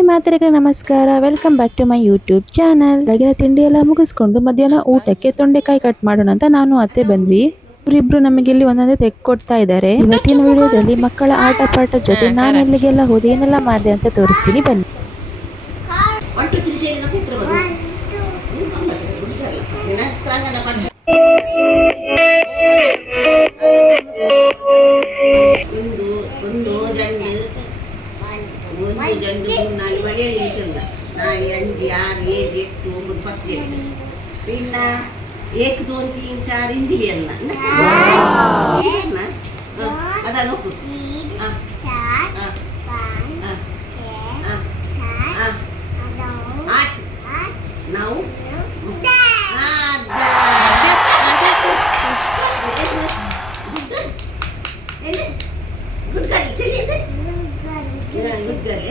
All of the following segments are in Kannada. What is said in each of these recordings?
ಹಾಯ್ ಮಾತರಿಗೆ ನಮಸ್ಕಾರ, welcome back to my YouTube channel. ಬೆಳಗಿನ ತಿಂಡಿ ಎಲ್ಲ ಮುಗಿಸ್ಕೊಂಡು ಮಧ್ಯಾಹ್ನ ಊಟಕ್ಕೆ ತೊಂಡೆಕಾಯಿ ಕಟ್ ಮಾಡೋಣ ಅಂತ ನಾನು ಅತ್ತೆ ಬಂದ್ವಿ. ಇವರಿಬ್ರು ನಮಗೆ ಇಲ್ಲಿ ಒಂದೊಂದೇ ತೆಕ್ಕೊಡ್ತಾ ಇದ್ದಾರೆ. ಇವತ್ತಿನ ವಿಡಿಯೋದಲ್ಲಿ ಮಕ್ಕಳ ಆಟ ಪಾಠ ಜೊತೆ ನಾನು ಎಲ್ಲಿಗೆಲ್ಲ ಹೋದೆ ಏನೆಲ್ಲ ಮಾಡಿದೆ ಅಂತ ತೋರಿಸ್ತೀನಿ, ಬನ್ನಿ. ಜಂಡು 4 ಮಳೆ ನಿಂತಿಲ್ಲ 4 5 6 7 8 9 10 പിന്നെ 1 2 3 4 ಇಂದಿಲಿ ಅಲ್ಲ ಅದ ನೋಡು ನಾವು ಗುಡ್ ಗರ್ಲ್ ಚಲಿದೆ ಗುಡ್ ಗರ್ಲ್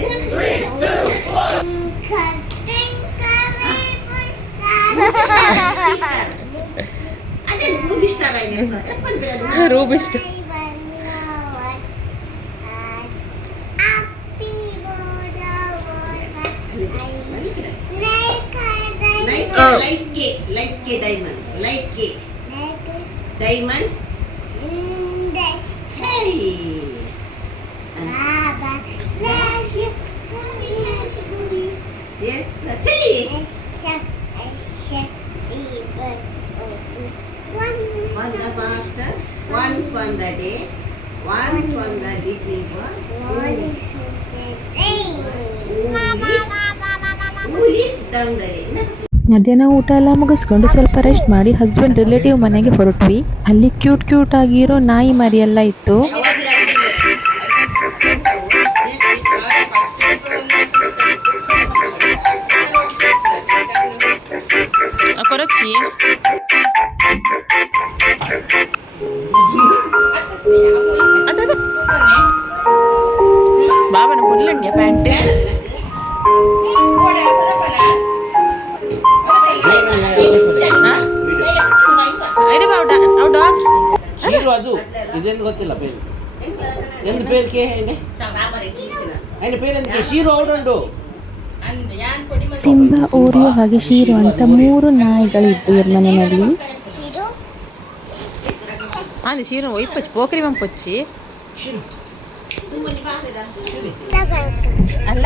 ಅದೇ ರೂಬಿ ಸ್ಟಾರ್ ಆಗಿದೆ Ruby star like ke diamond like ke diamond hey baba yes chali one the master one from the day one from the evening who lives down the day. ಮಧ್ಯಾಹ್ನ ಊಟ ಎಲ್ಲ ಮುಗಿಸ್ಕೊಂಡು ಸ್ವಲ್ಪ ರೆಸ್ಟ್ ಮಾಡಿ ಹಸ್ಬೆಂಡ್ ರಿಲೇಟಿವ್ ಮನೆಗೆ ಹೊರಟ್ವಿ. ಅಲ್ಲಿ ಕ್ಯೂಟ್ ಆಗಿರೋ ನಾಯಿ ಮರಿ ಎಲ್ಲ ಇತ್ತು. బాబాను పొల్లండి ప్యాంట్ ಅದು ಇದೆಂದು ಗೊತ್ತಿಲ್ಲ ಪೇರು ಎಂದು ಪೇರ್ಕೆ ఆయన పేరు ಶೀರು ಔಡುಂಡು. ಸಿಂಬಾ, ಓರಿಯೋ ಹಾಗೆ ಶೀರು ಅಂತ 3 ನಾಯಿಗಳಿದ್ವು ಇವ್ರ ಮನೆಯಲ್ಲಿ. ಶೀರು ಒಯ್ಪಚ್ಚಿ ಪೋಕರಿ ಬಂಪೊಚ್ಚಿ ಅಲ್ಲ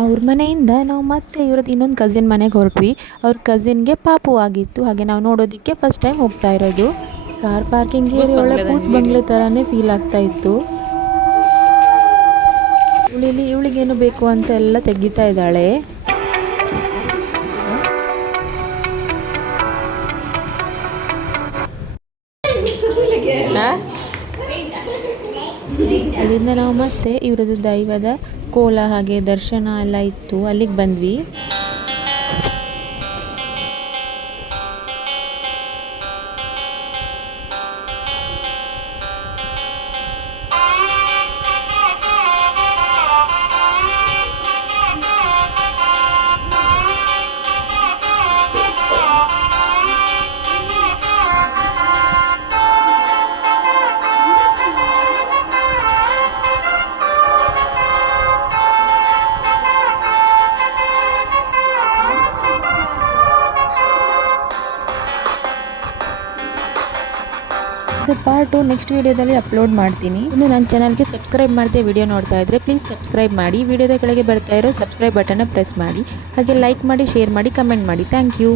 ಅವ್ರ ಮನೆಯಿಂದ ನಾವು ಮತ್ತೆ ಇವ್ರದ್ದು ಇನ್ನೊಂದು ಕಸಿನ್ ಮನೆಗೆ ಹೊರಟ್ವಿ. ಅವ್ರ ಕಸಿನ್ಗೆ ಪಾಪು ಆಗಿತ್ತು, ಹಾಗೆ ನಾವು ನೋಡೋದಕ್ಕೆ ಫಸ್ಟ್ ಟೈಮ್ ಹೋಗ್ತಾ ಇರೋದು. ಕಾರ್ ಪಾರ್ಕಿಂಗ್ ಏರಿಯಾ ಒಳಗೆ ಕೂತ್ ಬಂಗ್ಲೆ ಥರನೇ ಫೀಲ್ ಆಗ್ತಾ ಇತ್ತು. ಇವಳಿಗೇನು ಬೇಕು ಅಂತ ಎಲ್ಲ ತೆಗಿತಾ ಇದ್ದಾಳೆ. ಅಲ್ಲಿಂದ ನಾವು ಮತ್ತೆ ಇವರದ್ದು ದೈವದ ಕೋಲ ಹಾಗೆ ದರ್ಶನ ಎಲ್ಲ ಇತ್ತು, ಅಲ್ಲಿಗೆ ಬಂದ್ವಿ. ಪಾರ್ಟ್ 2 ನೆಕ್ಸ್ಟ್ ವಿಡಿಯೋದಲ್ಲಿ ಅಪ್ಲೋಡ್ ಮಾಡ್ತೀನಿ. ಇನ್ನು ನನ್ನ ಚಾನಲ್ಗೆ ಸಬ್ಸ್ಕ್ರೈಬ್ ಮಾಡದೆ ವಿಡಿಯೋ ನೋಡ್ತಾ ಇದ್ರೆ ಪ್ಲೀಸ್ ಸಬ್ಸ್ಕ್ರೈಬ್ ಮಾಡಿ. ವಿಡಿಯೋದ ಕೆಳಗೆ ಬರ್ತಾ ಇರೋ ಸಬ್ಸ್ಕ್ರೈಬ್ ಬಟನ್ನ ಪ್ರೆಸ್ ಮಾಡಿ, ಹಾಗೆ ಲೈಕ್ ಮಾಡಿ, ಶೇರ್ ಮಾಡಿ, ಕಮೆಂಟ್ ಮಾಡಿ. Thank you.